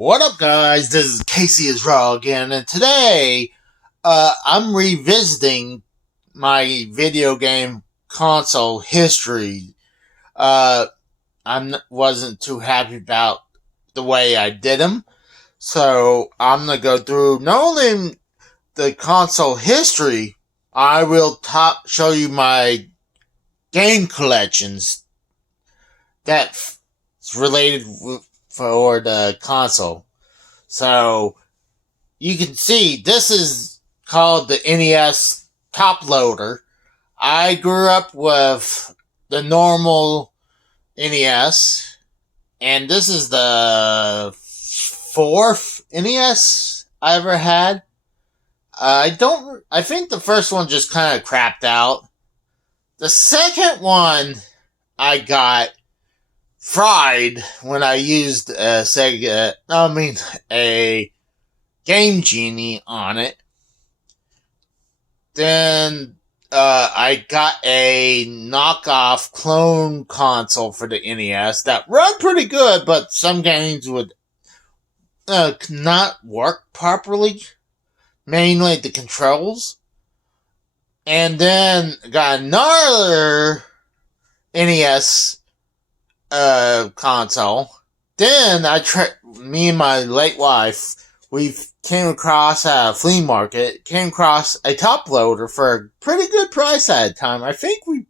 What up, guys? This is Casey Israel again, and today I'm revisiting my video game console history. Wasn't too happy about the way I did them, so I'm gonna go through not only the console history, I will show you my game collections that's related for the console. So you can see this is called the NES top loader. I grew up with the normal NES, and this is the fourth NES I ever had. I think the first one just kind of crapped out. The second one I got fried when I used a Game Genie on it. Then I got a knockoff clone console for the NES that run pretty good, but some games would not work properly, mainly the controls. And then got another NES console. Then me and my late wife, we came across at a flea market, a top loader for a pretty good price at the time. I think we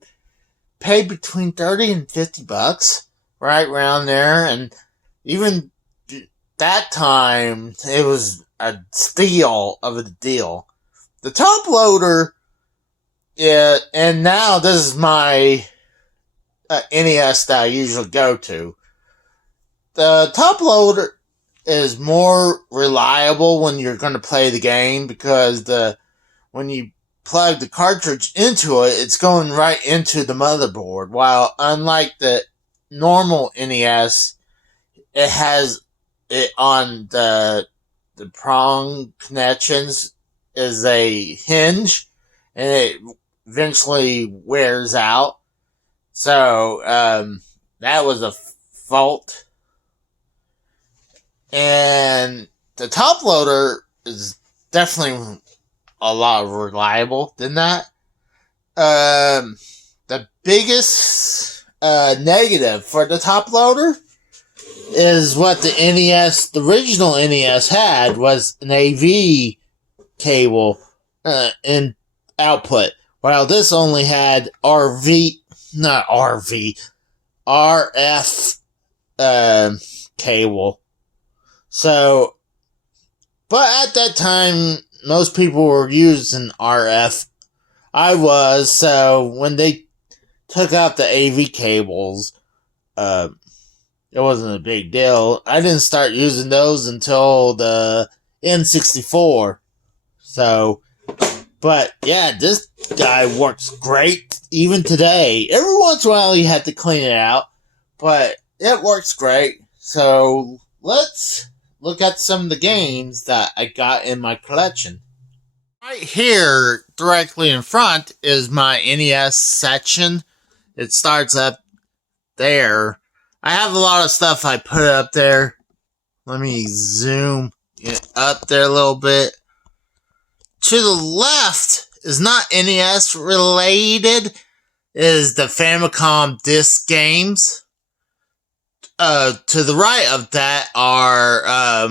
paid between $30 and $50, right around there, and even that time, it was a steal of a deal. The top loader, and now this is my NES that I usually go to. The top loader is more reliable when you're going to play the game, because when you plug the cartridge into it, it's going right into the motherboard. While unlike the normal NES, it has it on the prong connections is a hinge, and it eventually wears out. So, that was a fault. And the top loader is definitely a lot more reliable than that. The biggest negative for the top loader is what the original NES had, was an AV cable in output, while this only had RF cable. So, but at that time, most people were using RF. I was, so when they took out the AV cables, it wasn't a big deal. I didn't start using those until the N64. So, but yeah, this guy works great even today. Every once in a while you have to clean it out, but it works great. So let's look at some of the games that I got in my collection. Right here, directly in front, is my NES section. It starts up there. I have a lot of stuff I put up there. Let me zoom it up there a little bit. To the left is not NES related, is the Famicom disc games. To the right of that are,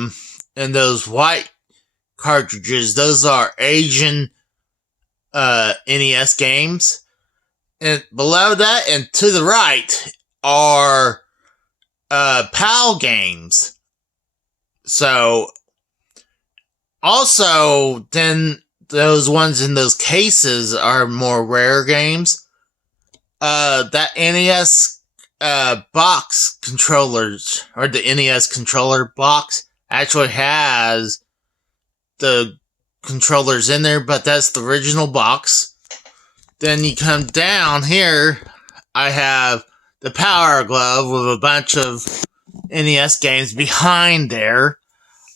in those white cartridges, those are Asian, NES games. And below that and to the right are, PAL games. So, also, then those ones in those cases are more rare games. That NES box controllers, or the NES controller box, actually has the controllers in there, but that's the original box. Then you come down here, I have the Power Glove with a bunch of NES games behind there.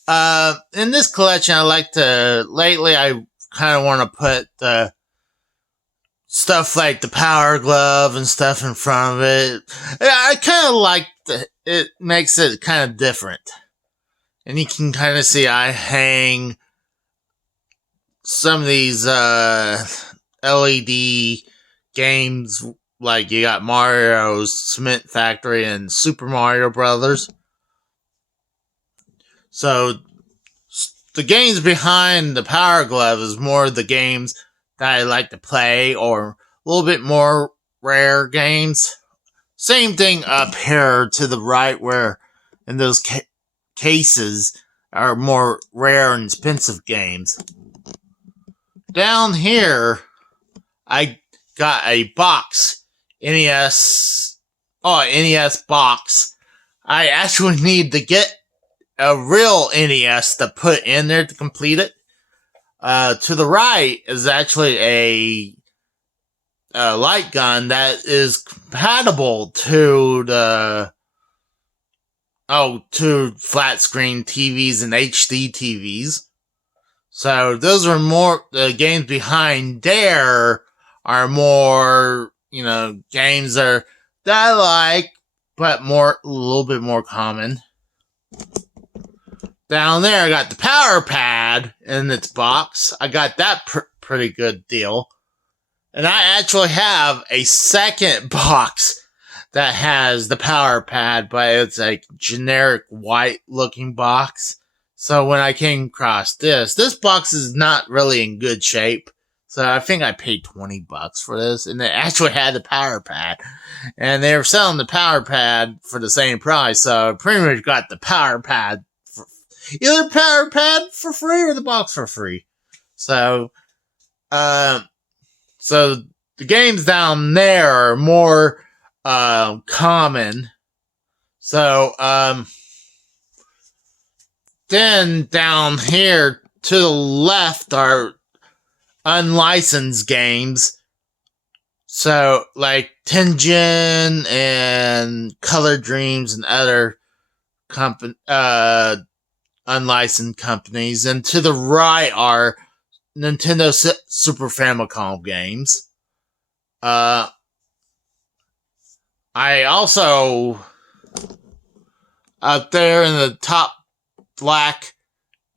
In this collection, lately I kind of want to put the stuff like the Power Glove and stuff in front of it. I kind of like it makes it kind of different. And you can kind of see I hang some of these LED games, like you got Mario's Cement Factory and Super Mario Brothers. So the games behind the Power Glove is more the games that I like to play, or a little bit more rare games. Same thing up here to the right, where in those cases are more rare and expensive games. Down here, I got a box, NES box. I actually need to get a real NES to put in there to complete it. To the right is actually a light gun that is compatible to to flat screen TVs and HD TVs. So those are more, the games behind there are more, games that I like, but a little bit more common. Down there, I got the Power Pad in its box. I got that pretty good deal. And I actually have a second box that has the Power Pad, but it's a generic white looking box. So when I came across this box is not really in good shape. So I think I paid $20 for this, and it actually had the Power Pad. And they were selling the Power Pad for the same price, so I pretty much got the Power Pad for either Power Pad for free or the box for free. So the games down there are more common. So then down here to the left are unlicensed games. So like Tengen and Color Dreams and other unlicensed companies. And to the right are Nintendo Super Famicom games. I also, up there in the top black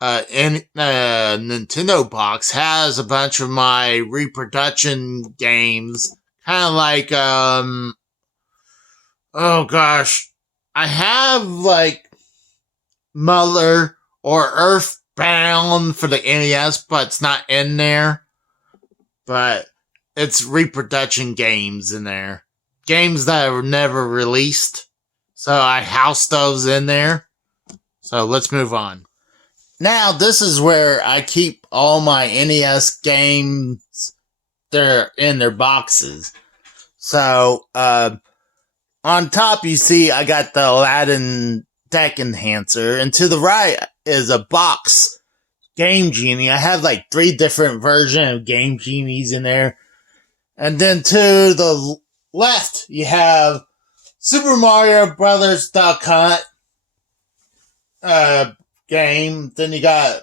Nintendo box, has a bunch of my reproduction games. Kind of like, oh gosh, I have like Mother or Earthbound for the NES, but it's not in there. But it's reproduction games in there. Games that were never released. So I housed those in there. So let's move on. Now this is where I keep all my NES games. They're in their boxes. So on top you see I got the Aladdin Deck Enhancer. And to the right is a box Game Genie. I have like 3 different versions of Game Genies in there. And then to the left, you have Super Mario Brothers Duck Hunt game. Then you got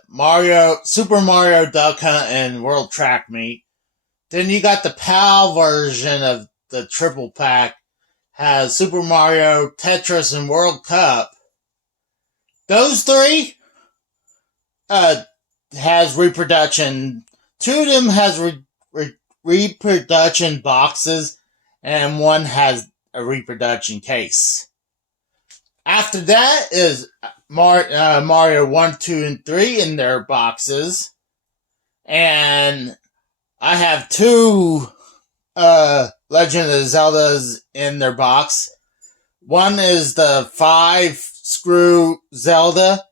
Super Mario Duck Hunt and World Track Meet. Then you got the PAL version of the triple pack. Has Super Mario, Tetris, and World Cup. Those 3 has reproduction. 2 of them has reproduction boxes, and 1 has a reproduction case. After that is Mario 1, 2, and 3 in their boxes. And I have 2 Legend of Zeldas in their box. One is the 5-screw Zelda.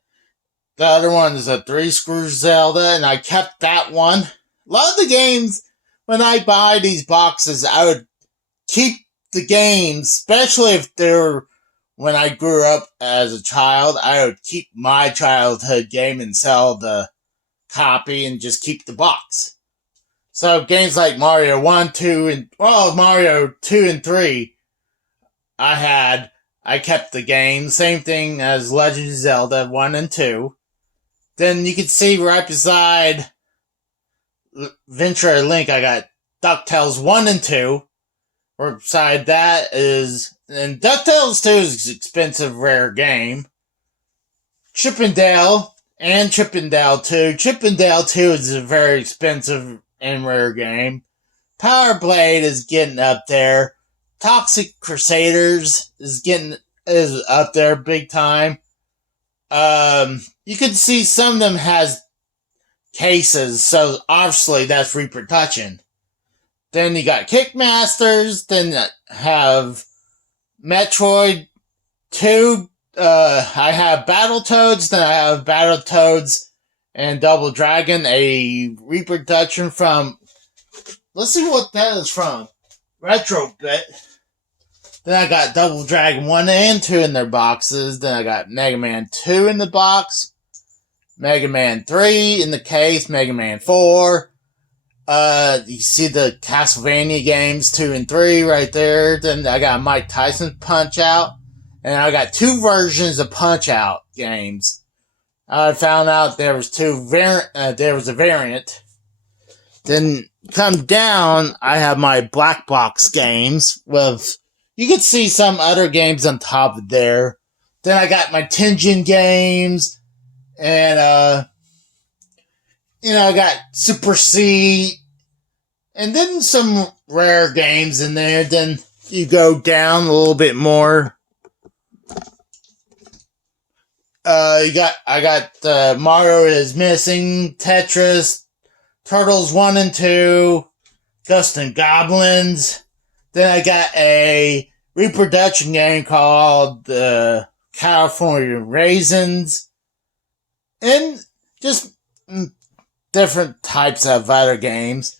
The other one is a 3-screw Zelda, and I kept that one. A lot of the games, when I buy these boxes, I would keep the games, especially if they're when I grew up as a child. I would keep my childhood game and sell the copy and just keep the box. So games like Mario 1, 2, and Mario 2 and 3, I kept the game. Same thing as Legend of Zelda 1 and 2. Then you can see right beside Venture Link, I got DuckTales 1 and 2. Or beside that is, and DuckTales 2 is an expensive, rare game. Chippendale and Chippendale 2. Chippendale 2 is a very expensive and rare game. Power Blade is getting up there. Toxic Crusaders is up there big time. You can see some of them has cases, so obviously that's reproduction. Then you got Kickmasters, then have Metroid 2. I have Battletoads, then I have Battletoads and Double Dragon, a reproduction from, let's see what that is from, Retrobit. Then I got Double Dragon 1 and 2 in their boxes. Then I got Mega Man 2 in the box, Mega Man 3 in the case, Mega Man 4. You see the Castlevania games 2 and 3 right there. Then I got Mike Tyson Punch Out. And I got 2 versions of Punch Out games. I found out there was there was a variant. Then come down, I have my black box games with, you can see some other games on top of there. Then I got my Tengen games, and I got Super C, and then some rare games in there. Then you go down a little bit more. I got Mario is Missing, Tetris, Turtles 1 and 2, Ghosts and Goblins. Then I got a reproduction game called California Raisins, and just different types of other games.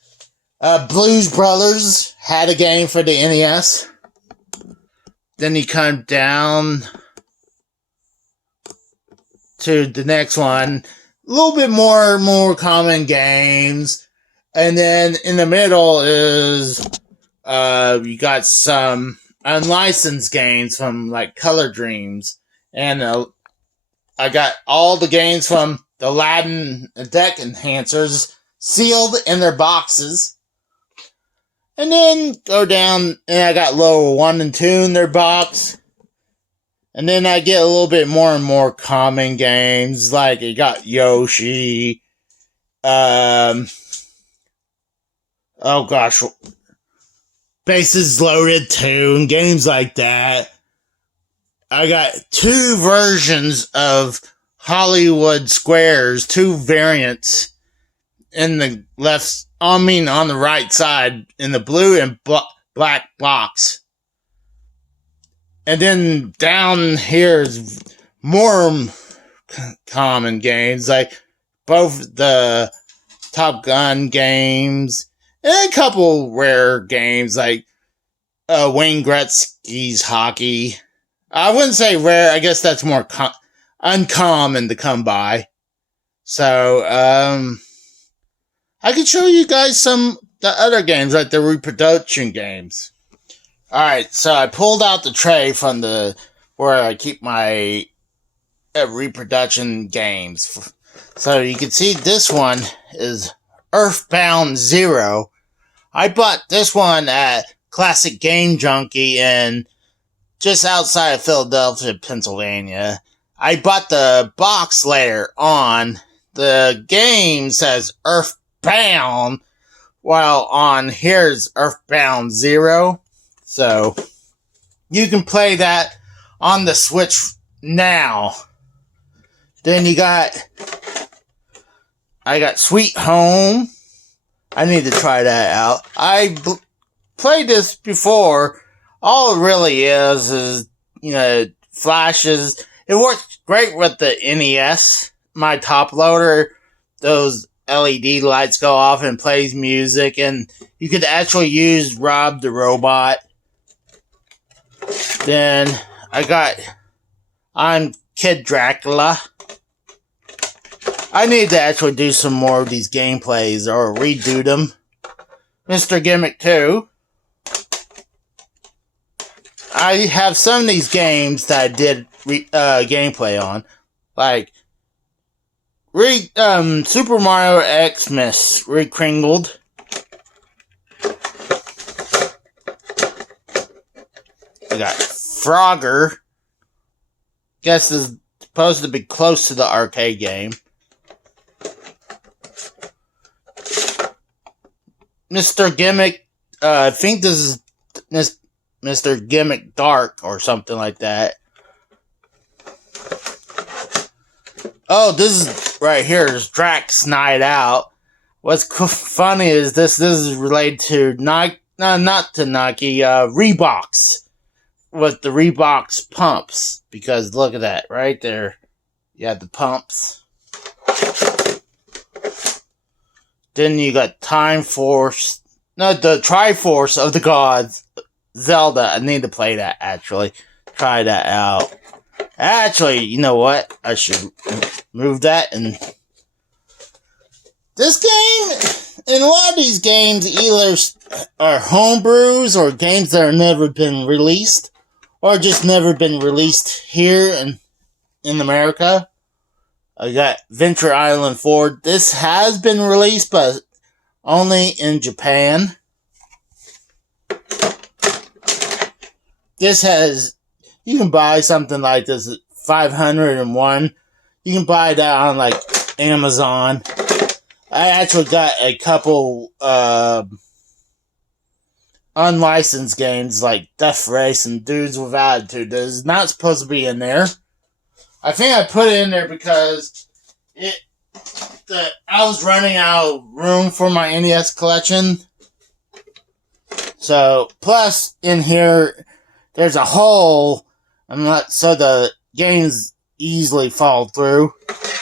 Blues Brothers had a game for the NES. Then you come down to the next one, a little bit more common games, and then in the middle is you got some unlicensed games from like Color Dreams, and I got all the games from the Aladdin deck enhancers sealed in their boxes, and then go down and I got Lower 1 and 2 in their box. And then I get a little bit more and more common games, like you got Yoshi, oh gosh, Bases Loaded 2, and games like that. I got 2 versions of Hollywood Squares, 2 variants in the on the right side, in the blue and black box. And then down here is more common games, like both the Top Gun games and a couple rare games like Wayne Gretzky's hockey. I wouldn't say rare, I guess that's more uncommon to come by. So, I could show you guys some the other games, like the reproduction games. Alright, so I pulled out the tray from where I keep my reproduction games. So you can see this one is Earthbound Zero. I bought this one at Classic Game Junkie in just outside of Philadelphia, Pennsylvania. I bought the box later on. The game says Earthbound, while on here's Earthbound Zero. So, you can play that on the Switch now. Then I got Sweet Home. I need to try that out. I played this before. All it really is, flashes. It works great with the NES. My top loader, those LED lights go off and plays music, and you could actually use Rob the Robot. Then I'm Kid Dracula. I need to actually do some more of these gameplays or redo them. Mr. Gimmick 2. I have some of these games that I did gameplay on, like Super Mario Xmas Rekringled. I got Frogger. Guess is supposed to be close to the arcade game. Mr. Gimmick, I think this is Mr. Gimmick Dark or something like that. Oh, this is right here is Drax Night Out. What's funny is this is related to Nike, not to Nike, Reeboks, with the Reeboks pumps, because look at that right there. You have the pumps. Then you got Time Force, no, the Triforce of the Gods, Zelda. I need to play that, actually. Try that out. Actually, you know what? I should move that. And this game, in a lot of these games, either are homebrews or games that have never been released, or just never been released here in America. I got Venture Island 4. This has been released, but only in Japan. This has, you can buy something like this at 501. You can buy that on like Amazon. I actually got a couple unlicensed games like Death Race and Dudes with Attitude that is not supposed to be in there. I think I put it in there because I was running out of room for my NES collection. So, plus in here, there's a hole. So the games easily fall through.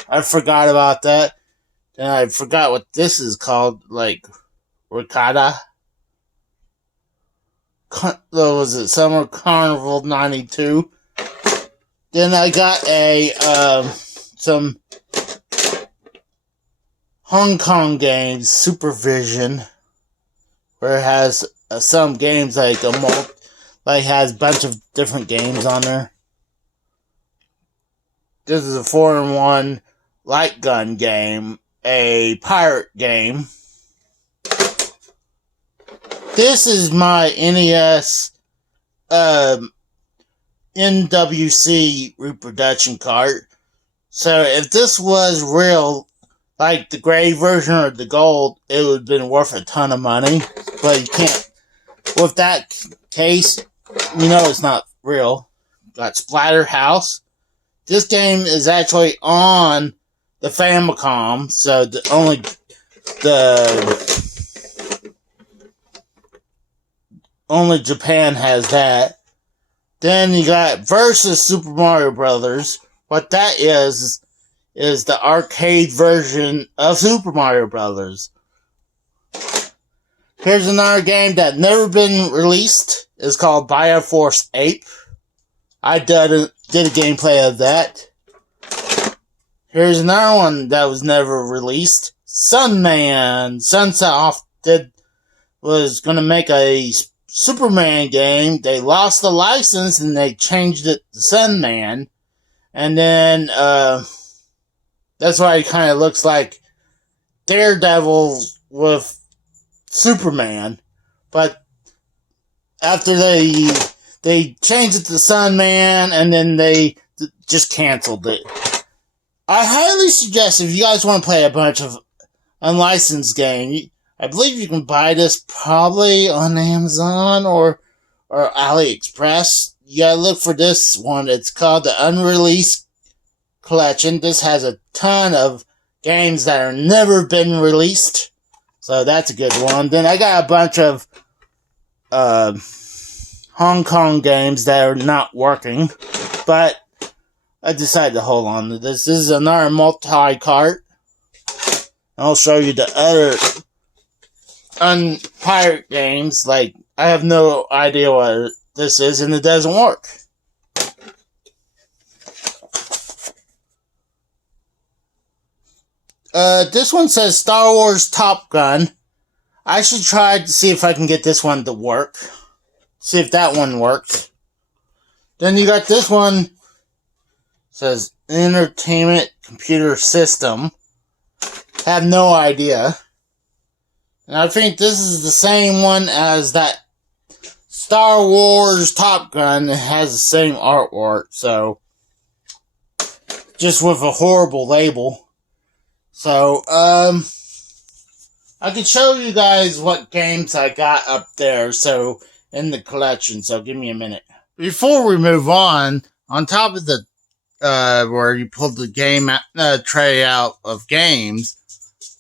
I forgot about that. Then I forgot what this is called, like Ricotta. Was it Summer Carnival 92? Then I got some Hong Kong games, Supervision, where it has some games like has a bunch of different games on there. This is a 4-in-1 light gun game, a pirate game. This is my NES NWC reproduction cart. So if this was real, like the gray version or the gold, it would have been worth a ton of money. But you can't. With that case, you know it's not real. Got Splatterhouse. This game is actually on the Famicom, so only Japan has that. Then you got Versus Super Mario Brothers. What that is the arcade version of Super Mario Brothers. Here's another game that never been released. It's called Bioforce Ape. I did a gameplay of that. Here's another one that was never released. Sunman. Sunsoft was going to make a Superman game. They lost the license and they changed it to Sunman. And then, that's why it kind of looks like Daredevil with Superman. But after they changed it to Sunman and then they just canceled it. I highly suggest if you guys want to play a bunch of unlicensed games, I believe you can buy this probably on Amazon or AliExpress. You gotta look for this one. It's called the Unreleased Collection. This has a ton of games that are never been released. So that's a good one. Then I got a bunch of Hong Kong games that are not working. But I decided to hold on to this. This is another multi-cart. I'll show you the other pirate games. Like, I have no idea what this is, and it doesn't work. This one says Star Wars Top Gun. I should try to see if I can get this one to work. See if that one works. Then you got this one. Says Entertainment Computer System. Have no idea. And I think this is the same one as that Star Wars Top Gun. It has the same artwork, so just with a horrible label. So, I can show you guys what games I got up there, so, in the collection, so give me a minute. Before we move on top of the, where you pull the game tray out of games,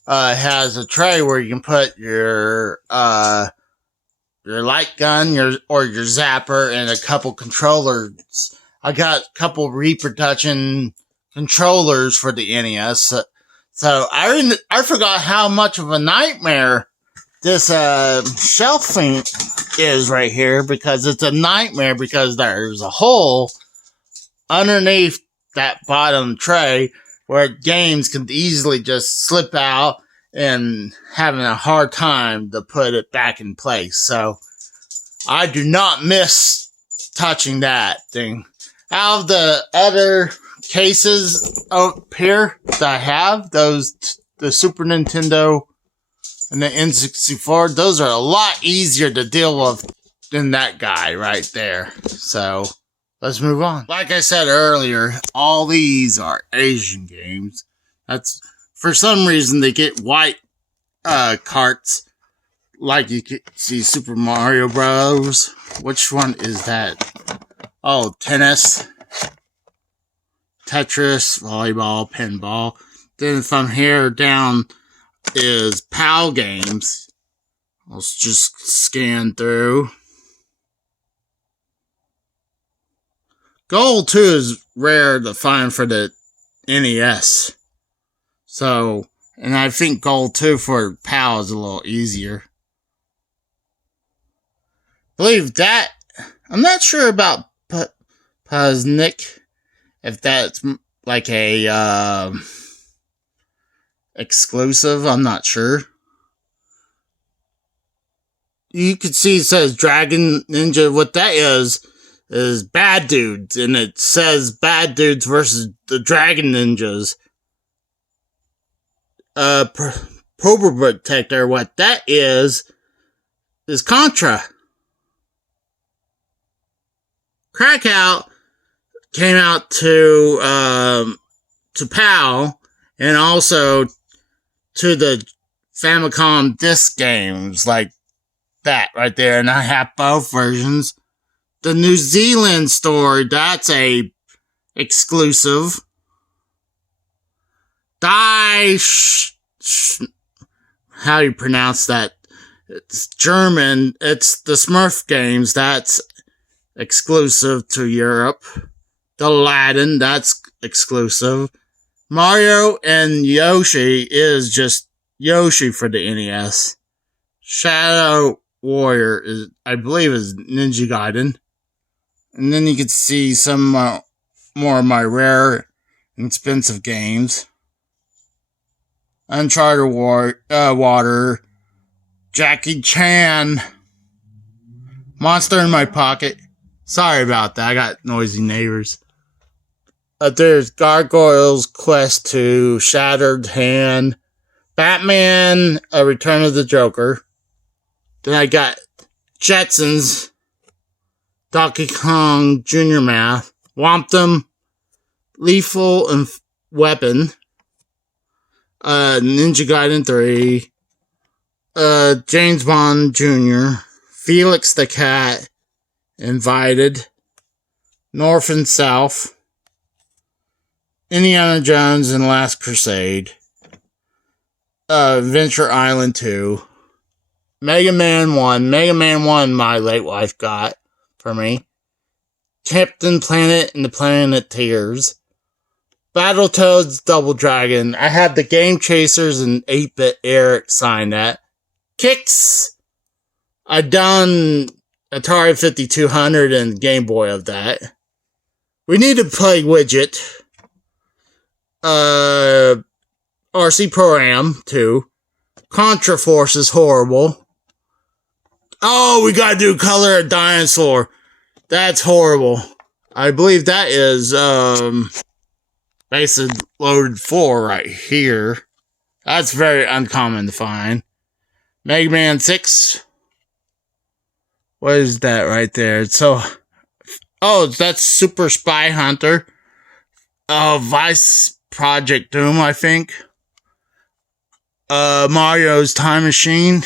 has a tray where you can put your light gun, or your zapper, and a couple controllers. I got a couple reproduction controllers for the NES. So I forgot how much of a nightmare this shelving is right here, because it's a nightmare, because there's a hole underneath that bottom tray where games can easily just slip out and having a hard time to put it back in place. So I do not miss touching that thing. Out of the other cases up here that I have, the Super Nintendo and the N64, those are a lot easier to deal with than that guy right there. So let's move on. Like I said earlier, all these are Asian games. That's, for some reason, they get white carts, like you can see Super Mario Bros. Which one is that? Oh, tennis, Tetris, volleyball, pinball. Then from here down is PAL games. Let's just scan through. Gold 2 is rare to find for the NES. So, and I think Gold 2 for PAL is a little easier. I believe that, I'm not sure about Puznik, if that's like a exclusive, I'm not sure. You can see it says Dragon Ninja. What that is Bad Dudes, and it says Bad Dudes versus the Dragon Ninjas. Prober Protector, what that is Contra. Crackout came out to PAL, and also to the Famicom disc games, like that right there, and I have both versions. The New Zealand story, that's a exclusive. How do you pronounce that? It's German. It's the Smurf games, that's exclusive to Europe. The Aladdin, that's exclusive. Mario and Yoshi is just Yoshi for the NES. Shadow Warrior I believe, is Ninja Gaiden. And then you can see some more of my rare and expensive games. Uncharted Water, Jackie Chan, Monster in My Pocket. Sorry about that, I got noisy neighbors. There's Gargoyles Quest 2, Shattered Hand, Batman, Return of the Joker. Then I got Jetsons, Donkey Kong Jr. Math, Wamptum, Lethal and Weapon, Ninja Gaiden 3, James Bond Jr., Felix the Cat, Invited, North and South, Indiana Jones and Last Crusade, Adventure Island 2, Mega Man 1. Mega Man 1 my late wife got for me. Captain Planet and the Planeteers. Battletoads Double Dragon. I had the Game Chasers and 8-Bit Eric sign that. Kicks. I done Atari 5200 and Game Boy of that. We need to play Widget. RC Pro-Am 2. Contra Force is horrible. Oh, we gotta do Color a Dinosaur. That's horrible. I believe that is, Basic Loaded 4 right here. That's very uncommon to find. Mega Man 6. What is that right there? So, oh, that's Super Spy Hunter. Vice Project Doom, I think. Mario's Time Machine.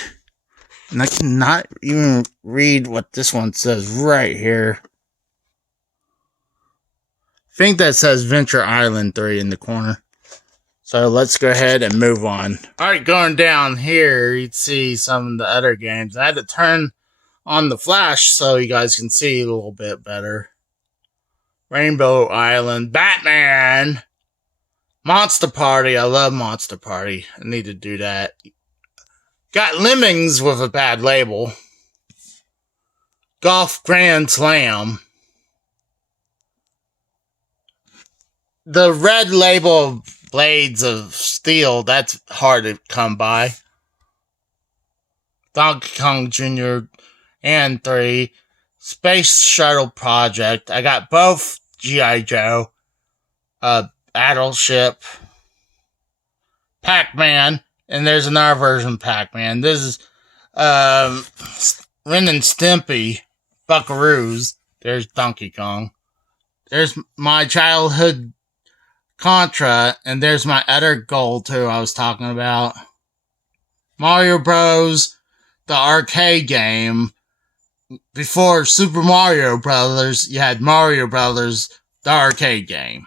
And I cannot even read what this one says right here. I think that says Venture Island 3 in the corner. So let's go ahead and move on. Alright, going down here, you'd see some of the other games. I had to turn on the flash so you guys can see a little bit better. Rainbow Island, Batman, Monster Party. I love Monster Party. I need to do that. Got Lemmings with a bad label. Golf Grand Slam. The red label of Blades of Steel, that's hard to come by. Donkey Kong Jr. and 3. Space Shuttle Project. I got both G.I. Joe. Battleship. Pac-Man. And there's another version of Pac-Man. This is Ren and Stimpy. Buckaroos. There's Donkey Kong. There's my childhood Contra, and there's my other goal too I was talking about. Mario Bros. The arcade game. Before Super Mario Brothers, you had Mario Brothers, the arcade game.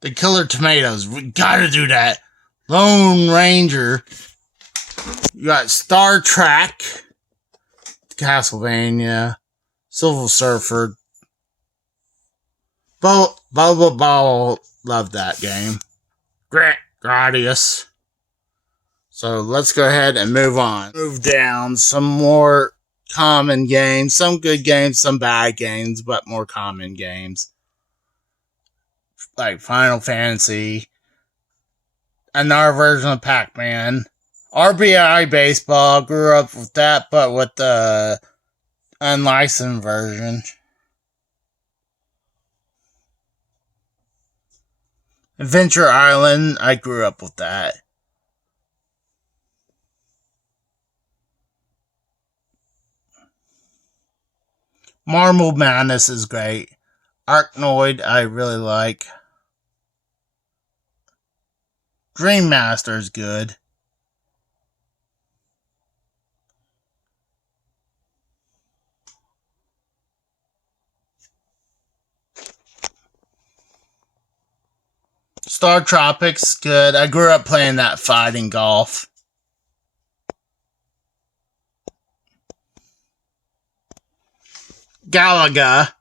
The Killer Tomatoes, we gotta do that. Lone Ranger. You got Star Trek. Castlevania. Silver Surfer. Bubble, love that game. Gradius. So let's go ahead and move on. Move down. Some more common games. Some good games, some bad games, but more common games. Like Final Fantasy. Another version of Pac-Man. RBI Baseball. Grew up with that, but with the unlicensed version. Adventure Island, I grew up with that. Marble Madness is great. Arkanoid, I really like. Dream Master is good. Star Tropics, good. I grew up playing that fighting golf. Galaga.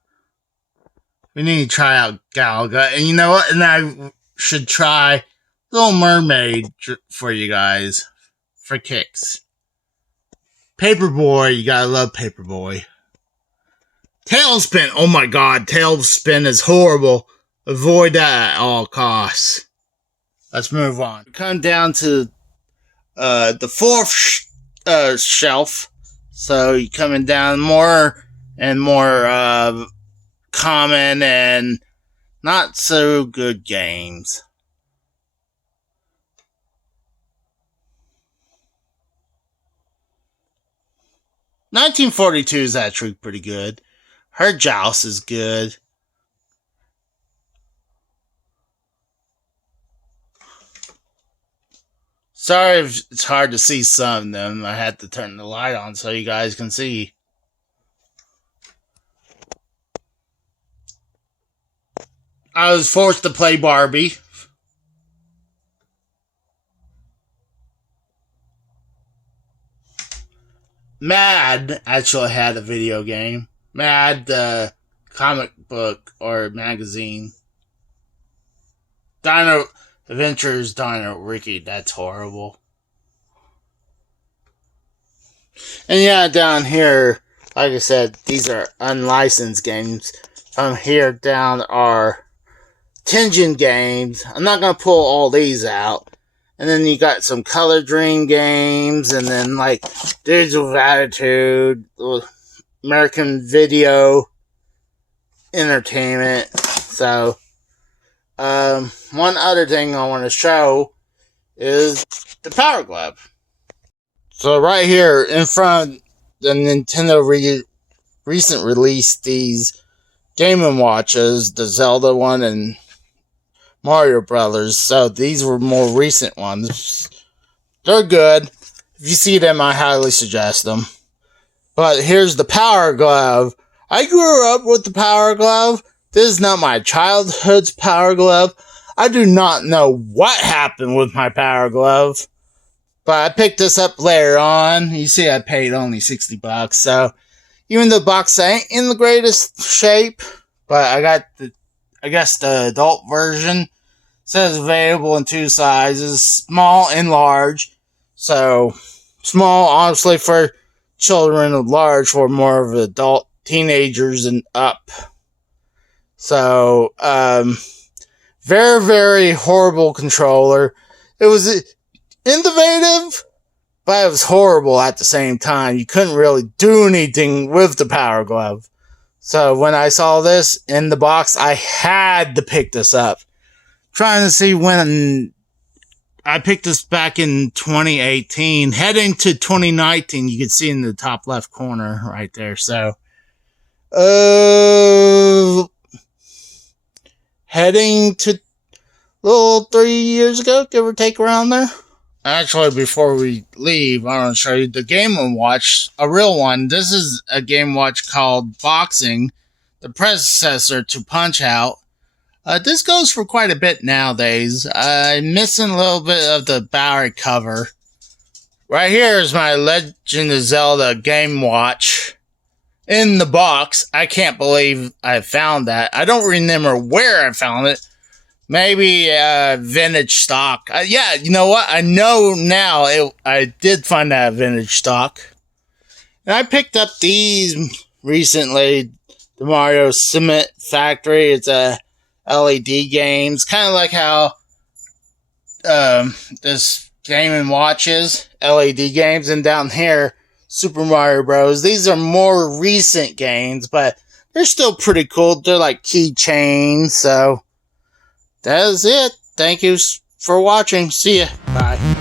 We need to try out Galaga. And you know what? And I should try Little Mermaid for you guys. For kicks. Paperboy, you gotta love Paperboy. Tailspin, oh my god, Tailspin is horrible. Avoid that at all costs. Let's move on. Come down to the fourth shelf. So you're coming down more and more common and not so good games. "1942" is actually pretty good. Her Joust is good. Sorry if it's hard to see some of them. I had to turn the light on so you guys can see. I was forced to play Barbie. Mad actually had a video game. Mad, the comic book or magazine. Dino Adventures Dino Ricky, that's horrible. And yeah, down here, like I said, these are unlicensed games. From here down are Tengen games. I'm not going to pull all these out. And then you got some Color Dream games, and then like Dudes with Attitude, American Video Entertainment. So, one other thing I want to show is the Power Glove. So right here in front, the Nintendo recent released these Game & Watches, the Zelda one and Mario Brothers. So these were more recent ones. They're good. If you see them, I highly suggest them. But here's the Power Glove. I grew up with the Power Glove. This is not my childhood's Power Glove. I do not know what happened with my Power Glove. But I picked this up later on. You see I paid only $60. So even though the box ain't in the greatest shape, but I got the adult version. It says available in 2 sizes, small and large. So small honestly for children, and large for more of adult teenagers and up. So very, very horrible controller. It was innovative, but it was horrible at the same time. You couldn't really do anything with the Power Glove. So when I saw this in the box, I had to pick this up. Trying to see when I picked this back in 2018. Heading to 2019, you can see in the top left corner right there. So, heading to a little 3 years ago, give or take around there. Actually, before we leave, I want to show you the Game & Watch, a real one. This is a Game & Watch called Boxing, the predecessor to Punch-Out. This goes for quite a bit nowadays. I'm missing a little bit of the battery cover. Right here is my Legend of Zelda Game & Watch in the box. I can't believe I found that. I don't remember where I found it. Maybe vintage stock. Yeah, you know what? I know now I did find that vintage stock. And I picked up these recently. The Mario Cement Factory. It's a LED games. Kind of like how this Game & Watch is. LED games. And down here, Super Mario Bros. These are more recent games, but they're still pretty cool. They're like keychains, so that is it. Thank you for watching. See ya. Bye.